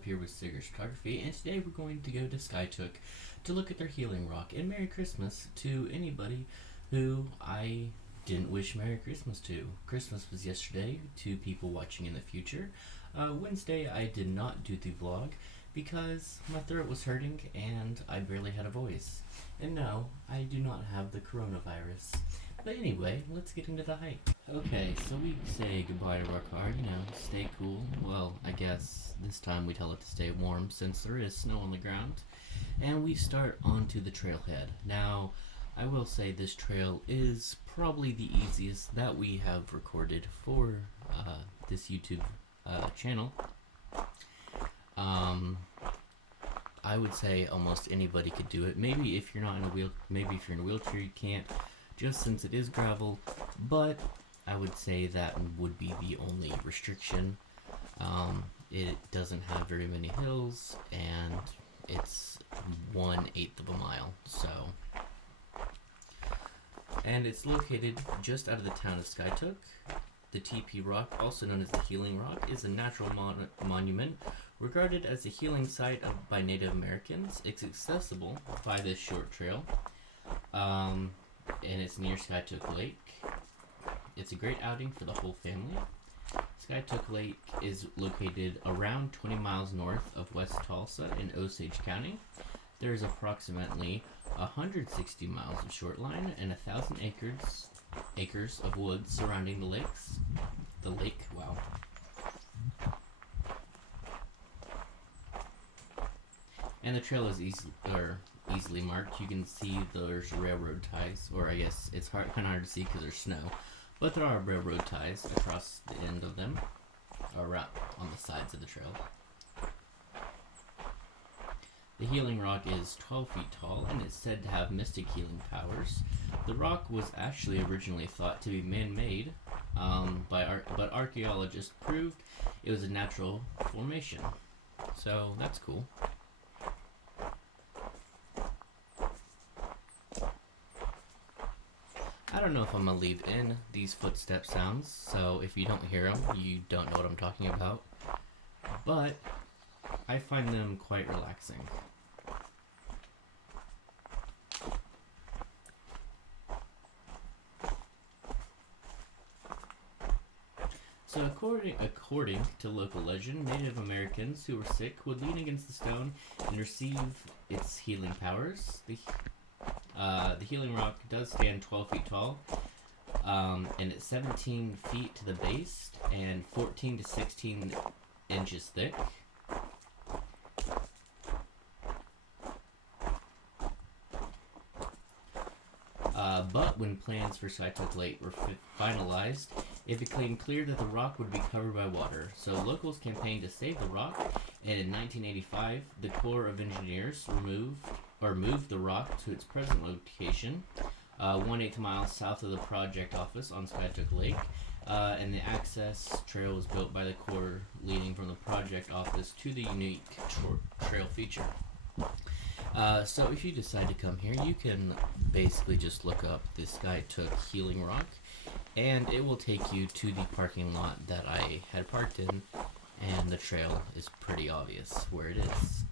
Philip here with Sigur's Photography, and today we're going to go to Skytook to look at their healing rock. And Merry Christmas to anybody who I didn't wish Merry Christmas to. Christmas was yesterday to people watching in the future. Wednesday I did not do the vlog because my throat was hurting and I barely had a voice. And no, I do not have the coronavirus. But anyway, let's get into the hike. Okay, so we say goodbye to our car, stay cool. Well, I guess this time we tell it to stay warm since there is snow on the ground. And we start onto the trailhead. Now, I will say this trail is probably the easiest that we have recorded for this YouTube channel. I would say almost anybody could do it. Maybe if you're not in a wheelchair, you can't, just since it is gravel. But I would say that would be the only restriction. It doesn't have very many hills, and it's 1/8 of a mile. And it's located just out of the town of Skytook. The TP Rock, also known as the Healing Rock, is a natural monument regarded as a healing site by Native Americans. It's accessible by this short trail, and it's near Skytook Lake. It's a great outing for the whole family. Skytook Lake is located around 20 miles north of West Tulsa in Osage County. There's approximately 160 miles of shoreline and 1,000 acres of woods surrounding the lake. Wow. And the trail is easily marked. You can see there's railroad ties, or I guess it's kind of hard to see because there's snow, but there are railroad ties across the end of them, or on the sides of the trail. The Healing Rock is 12 feet tall and is said to have mystic healing powers. The rock was actually originally thought to be man-made, but archaeologists proved it was a natural formation. So that's cool. I don't know if I'm going to leave in these footstep sounds, so if you don't hear them, you don't know what I'm talking about. But I find them quite relaxing. So according to local legend, Native Americans who were sick would lean against the stone and receive its healing powers. The Healing Rock does stand 12 feet tall, and it's 17 feet to the base and 14 to 16 inches thick. But when plans for Skytook Lake were finalized, it became clear that the rock would be covered by water. So locals campaigned to save the rock, and in 1985, the Corps of Engineers moved the rock to its present location, 1/8 miles south of the project office on Skytook Lake, and the access trail was built by the Corps, leading from the project office to the unique trail feature. So if you decide to come here, you can basically just look up the Skytook Healing Rock, and it will take you to the parking lot that I had parked in, and the trail is pretty obvious where it is.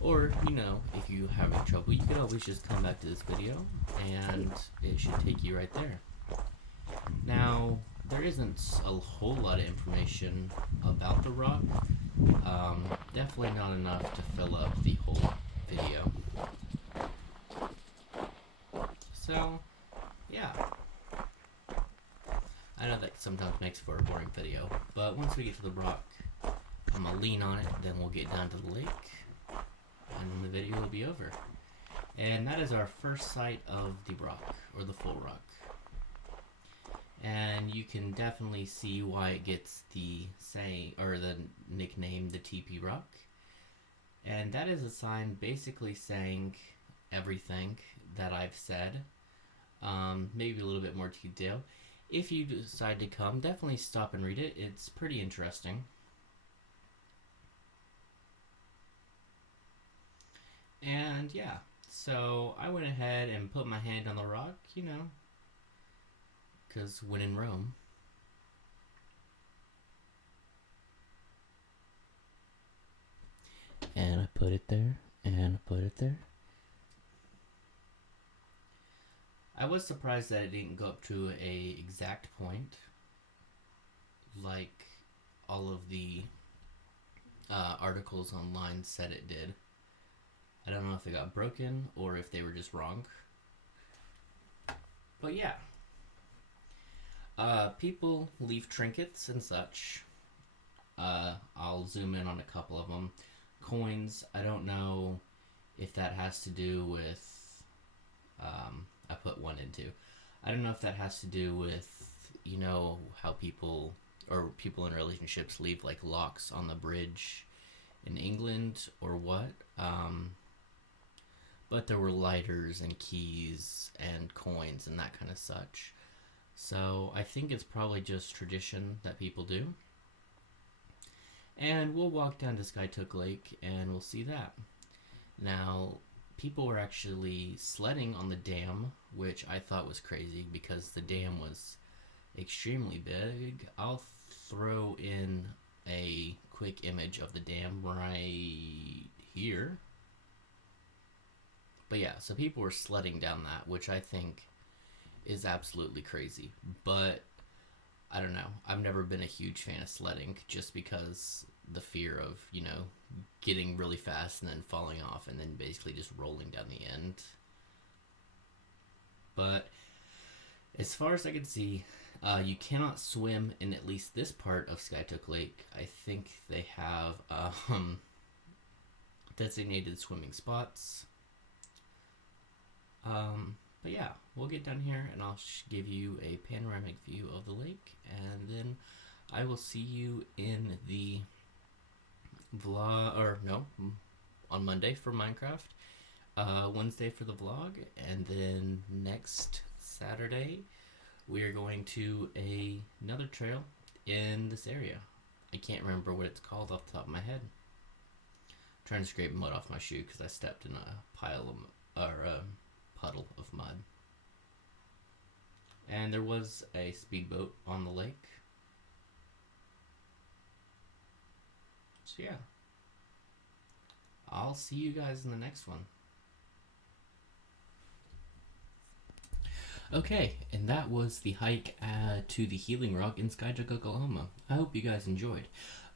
Or, if you have any trouble, you can always just come back to this video, and it should take you right there. Now, there isn't a whole lot of information about the rock. Definitely not enough to fill up the whole video. So, yeah. I know that sometimes makes for a boring video, but once we get to the rock, I'm gonna lean on it, then we'll get down to the lake, and then the video will be over. And that is our first sight of the rock, or the full rock. And you can definitely see why it gets the nickname, the TP Rock. And that is a sign basically saying everything that I've said, maybe a little bit more detail. If you decide to come, definitely stop and read it. It's pretty interesting. And yeah, so I went ahead and put my hand on the rock, because when in Rome. put it there and put it there. I was surprised that it didn't go up to a exact point like all of the articles online said it did. I don't know if it got broken or if they were just wrong. But yeah. People leave trinkets and such. I'll zoom in on a couple of them. Coins, I don't know if that has to do with... I put one in too. I don't know if that has to do with, you know, how people in relationships leave like locks on the bridge in England or what. But there were lighters and keys and coins and that kind of such. So I think it's probably just tradition that people do. And we'll walk down to Skytook Lake and we'll see that. Now, people were actually sledding on the dam, which I thought was crazy because the dam was extremely big. I'll throw in a quick image of the dam right here. But yeah, so people were sledding down that, which I think is absolutely crazy. But I don't know. I've never been a huge fan of sledding just because the fear of, you know, getting really fast and then falling off and then basically just rolling down the end. But as far as I can see, you cannot swim in at least this part of Skytook Lake. I think they have designated swimming spots. But yeah, we'll get down here and I'll give you a panoramic view of the lake, and then I will see you in the vlog, or no, on Monday for Minecraft, Wednesday for the vlog, and then next Saturday we are going to another trail in this area. I can't remember what it's called off the top of my head. I'm trying to scrape mud off my shoe because I stepped in a puddle of mud. And there was a speedboat on the lake. So yeah, I'll see you guys in the next one. Okay, and that was the hike to the Healing Rock in Skytook, Oklahoma. I hope you guys enjoyed.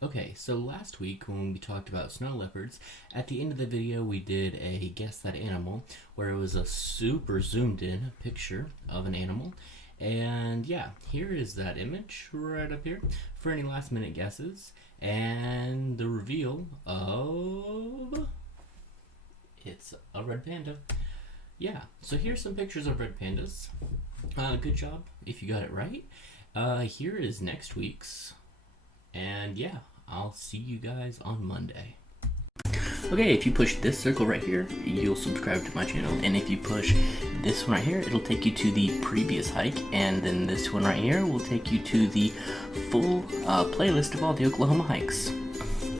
Okay, so last week when we talked about snow leopards, at the end of the video we did a Guess That Animal, where it was a super zoomed in picture of an animal. And yeah, here is that image right up here for any last minute guesses. And the reveal of... it's a red panda. Yeah, so here's some pictures of red pandas. Good job if you got it right. Here is next week's. And yeah, I'll see you guys on Monday. Okay, if you push this circle right here, you'll subscribe to my channel. And if you push this one right here, it'll take you to the previous hike. And then this one right here will take you to the full playlist of all the Oklahoma hikes.